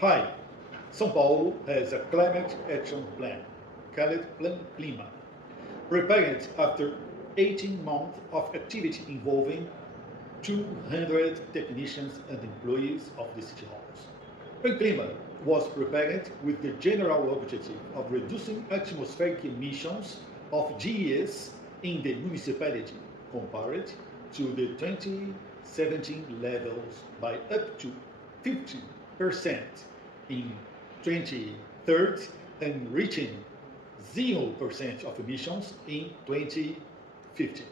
Hi, São Paulo has a climate action plan, called Plan Clima, prepared after 18 months of activity involving 200 technicians and employees of the city halls. Plan Clima was prepared with the general objective of reducing atmospheric emissions of GES in the municipality compared to the 2017 levels by up to 50% in 2030 and reaching 0% of emissions in 2050.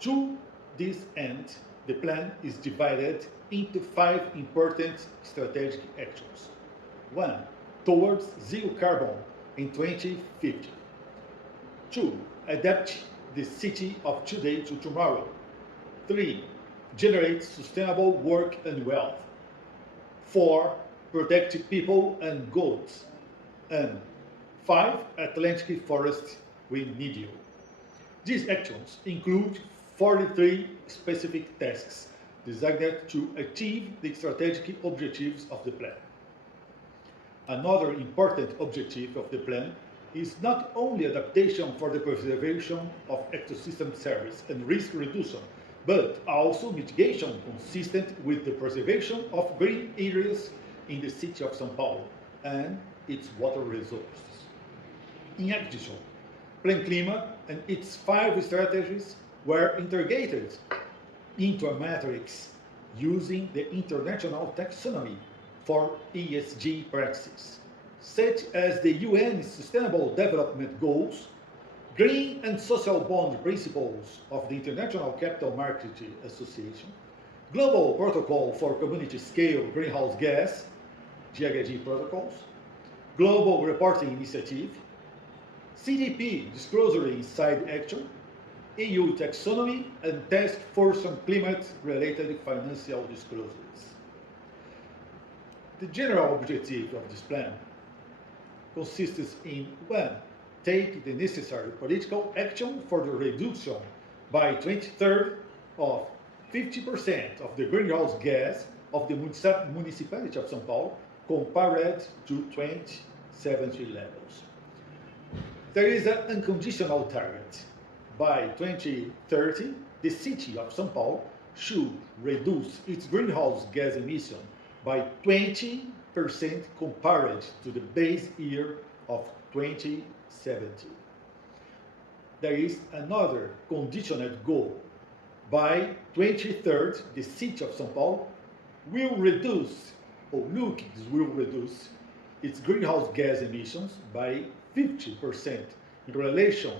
To this end, the plan is divided into 5 important strategic actions. 1. Towards zero carbon in 2050. 2. Adapt the city of today to tomorrow. 3. Generate sustainable work and wealth. 4. Protect people and goods. And 5. Atlantic forest, we need you. These actions include 43 specific tasks designed to achieve the strategic objectives of the plan. Another important objective of the plan is not only adaptation for the preservation of ecosystem service and risk reduction, but also mitigation consistent with the preservation of green areas in the city of São Paulo and its water resources. In addition, Plan Clima and its 5 strategies were integrated into a matrix using the international taxonomy for ESG practices, such as the UN Sustainable Development Goals, Green and Social Bond Principles of the International Capital Market Association, Global Protocol for Community Scale Greenhouse Gas, GHG protocols, Global Reporting Initiative, CDP Disclosure Inside Action, EU Taxonomy, and Task Force on Climate-related financial disclosures. The general objective of this plan consists in 1. Take the necessary political action for the reduction by 2030 of 50% of the greenhouse gas of the municipality of São Paulo compared to 2017 levels. There is an unconditional target. By 2030, the city of São Paulo should reduce its greenhouse gas emission by 20% compared to the base year of 2017. There is another conditional goal. By 2030, the city of São Paulo will reduce its greenhouse gas emissions by 50% in relation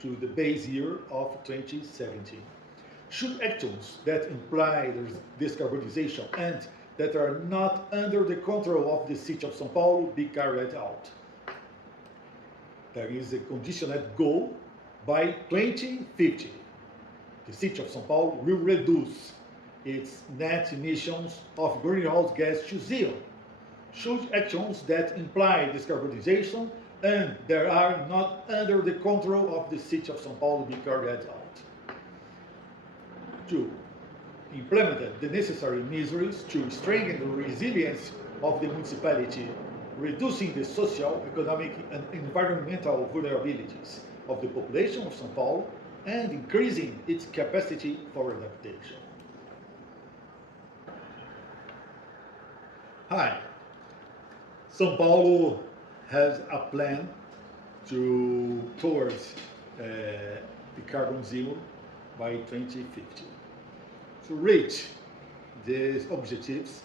to the base year of 2017. Should actions that imply decarbonization and that are not under the control of the city of São Paulo be carried out? There is a conditional goal. By 2050, the city of São Paulo will reduce its net emissions of greenhouse gas to 0. Should actions that imply decarbonization and that are not under the control of the city of São Paulo be carried out? 2. Implement the necessary measures to strengthen the resilience of the municipality, reducing the social, economic, and environmental vulnerabilities of the population of São Paulo and increasing its capacity for adaptation. Hi, São Paulo has a plan towards the carbon zero by 2050. To reach these objectives,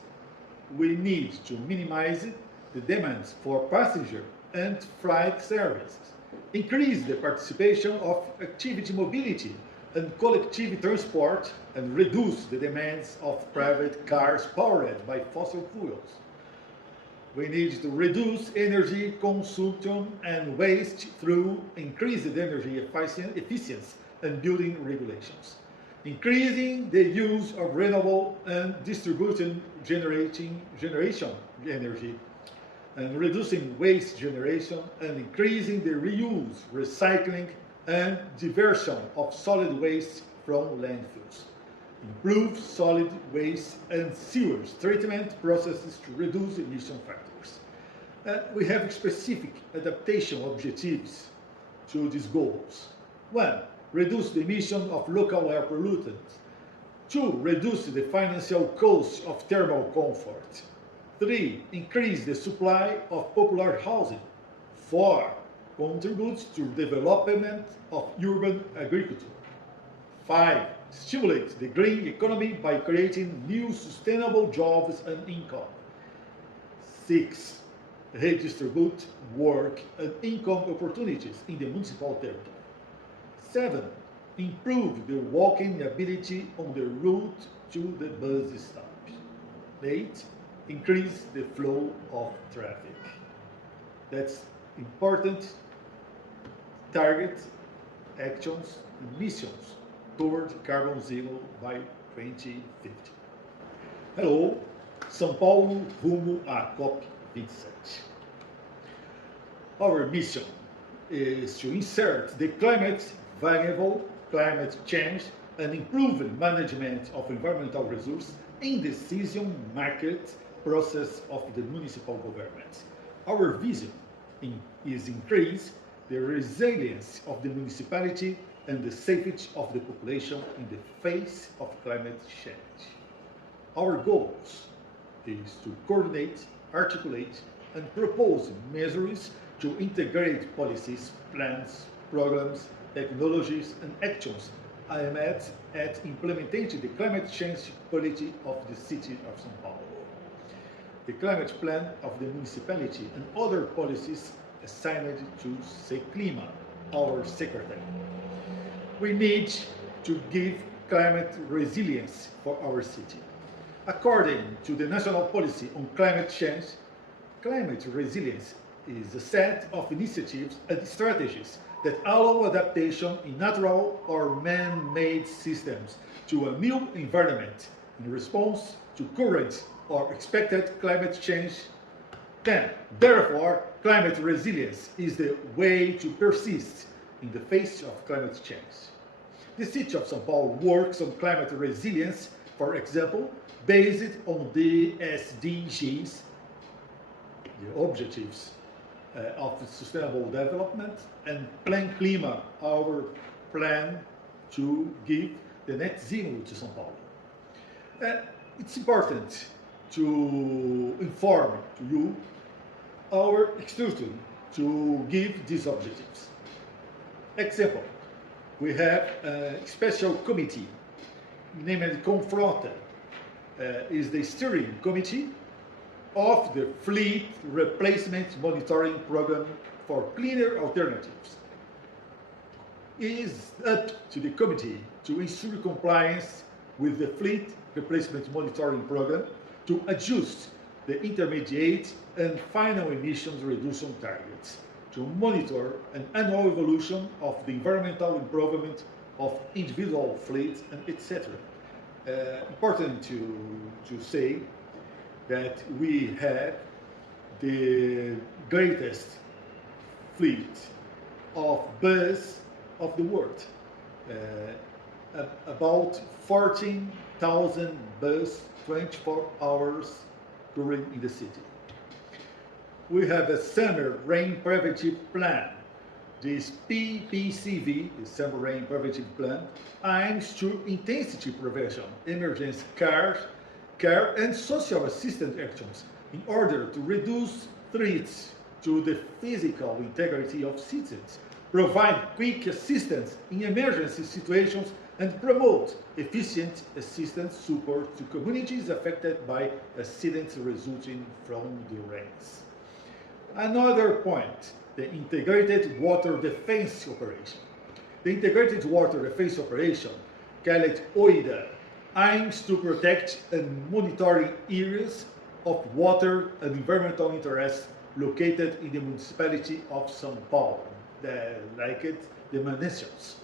we need to minimize the demands for passenger and flight services, increase the participation of activity mobility and collective transport, and reduce the demands of private cars powered by fossil fuels. We need to reduce energy consumption and waste through increased energy efficiency and building regulations, increasing the use of renewable and distributed generation energy, and reducing waste generation and increasing the reuse, recycling, and diversion of solid waste from landfills. improve solid waste and sewage treatment processes to reduce emission factors. We have specific adaptation objectives to these goals. 1. Reduce the emission of local air pollutants. 2. Reduce the financial cost of thermal comfort. 3. Increase the supply of popular housing. 4. Contribute to development of urban agriculture. 5. Stimulate the green economy by creating new sustainable jobs and income. 6. Redistribute work and income opportunities in the municipal territory. 7. Improve the walking ability on the route to the bus stop. 8. Increase the flow of traffic. That's important target actions and missions toward carbon zero by 2050. Hello, São Paulo rumo à COP27. Our mission is to insert the climate variable, climate change, and improve management of environmental resources in the decision-making process of the municipal government. Our vision is increase the resilience of the municipality and the safety of the population in the face of climate change. Our goals is to coordinate, articulate, and propose measures to integrate policies, plans, programs, technologies, and actions aimed at implementing the climate change policy of the city of São Paulo. The climate plan of the municipality and other policies assigned to SECLIMA, our secretary. We need to give climate resilience for our city. According to the National Policy on Climate Change, climate resilience is a set of initiatives and strategies that allow adaptation in natural or man-made systems to a new environment in response to current or expected climate change. Therefore, climate resilience is the way to persist in the face of climate change. The city of São Paulo works on climate resilience, for example, based on the SDGs, the objectives of sustainable development, and Plan Clima, our plan to give the net zero to São Paulo. It's important to inform to you our structure to give these objectives. Example, we have a special committee named Contra, is the steering committee of the fleet replacement monitoring program for cleaner alternatives. It is up to the committee to ensure compliance with the fleet replacement monitoring program to adjust the intermediate and final emissions reduction targets, to monitor an annual evolution of the environmental improvement of individual fleets, and etc. Important to say that we have the greatest fleet of bus of the world. About 14,000 buses, 24 hours touring in the city. We have a summer rain preventive plan. This PPCV, the summer rain preventive plan, aims to intensity prevention, emergency care, and social assistance actions in order to reduce threats to the physical integrity of citizens, provide quick assistance in emergency situations, and promote efficient assistance support to communities affected by accidents resulting from the rains. Another point, the Integrated Water Defense Operation. The Integrated Water Defense Operation, called OIDA, aims to protect and monitor areas of water and environmental interest located in the municipality of São Paulo, like the municipalities.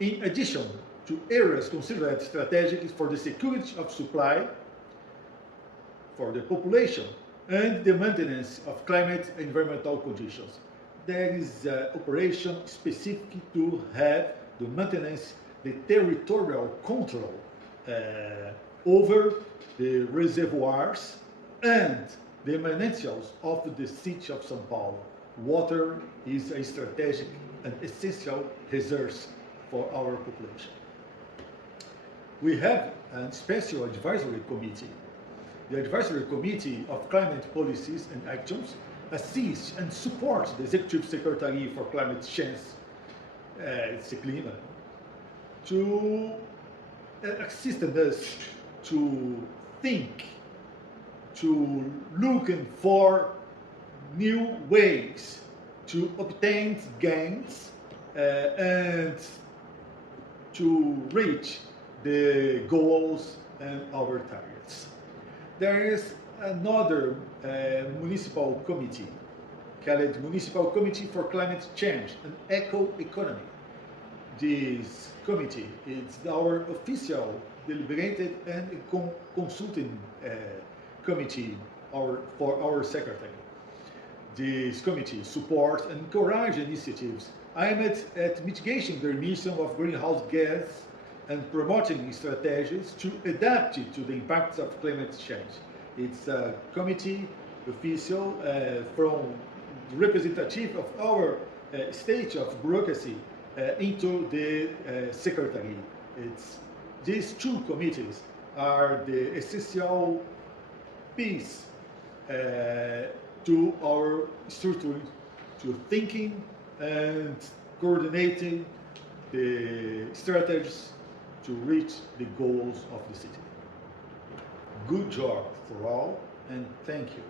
In addition to areas considered strategic for the security of supply for the population and the maintenance of climate and environmental conditions. There is an operation specific to have the maintenance, the territorial control over the reservoirs and the emanations of the city of São Paulo. Water is a strategic and essential resource for our population. We have a special advisory committee. The Advisory Committee of Climate Policies and Actions assists and supports the Executive Secretary for Climate Change, SECLIMA, to assist us to think, to looking for new ways to obtain gains and to reach the goals and our targets. There is another municipal committee called Municipal Committee for Climate Change and Eco-Economy. This committee is our official deliberated and consulting committee for our secretary. This committee supports and encourages initiatives aimed at mitigating the emission of greenhouse gas and promoting strategies to adapt to the impacts of climate change. It's a committee official from representative of our stage of bureaucracy into the secretary. These two committees are the essential piece to our structure, to thinking and coordinating the strategies to reach the goals of the city. Good job for all, and thank you.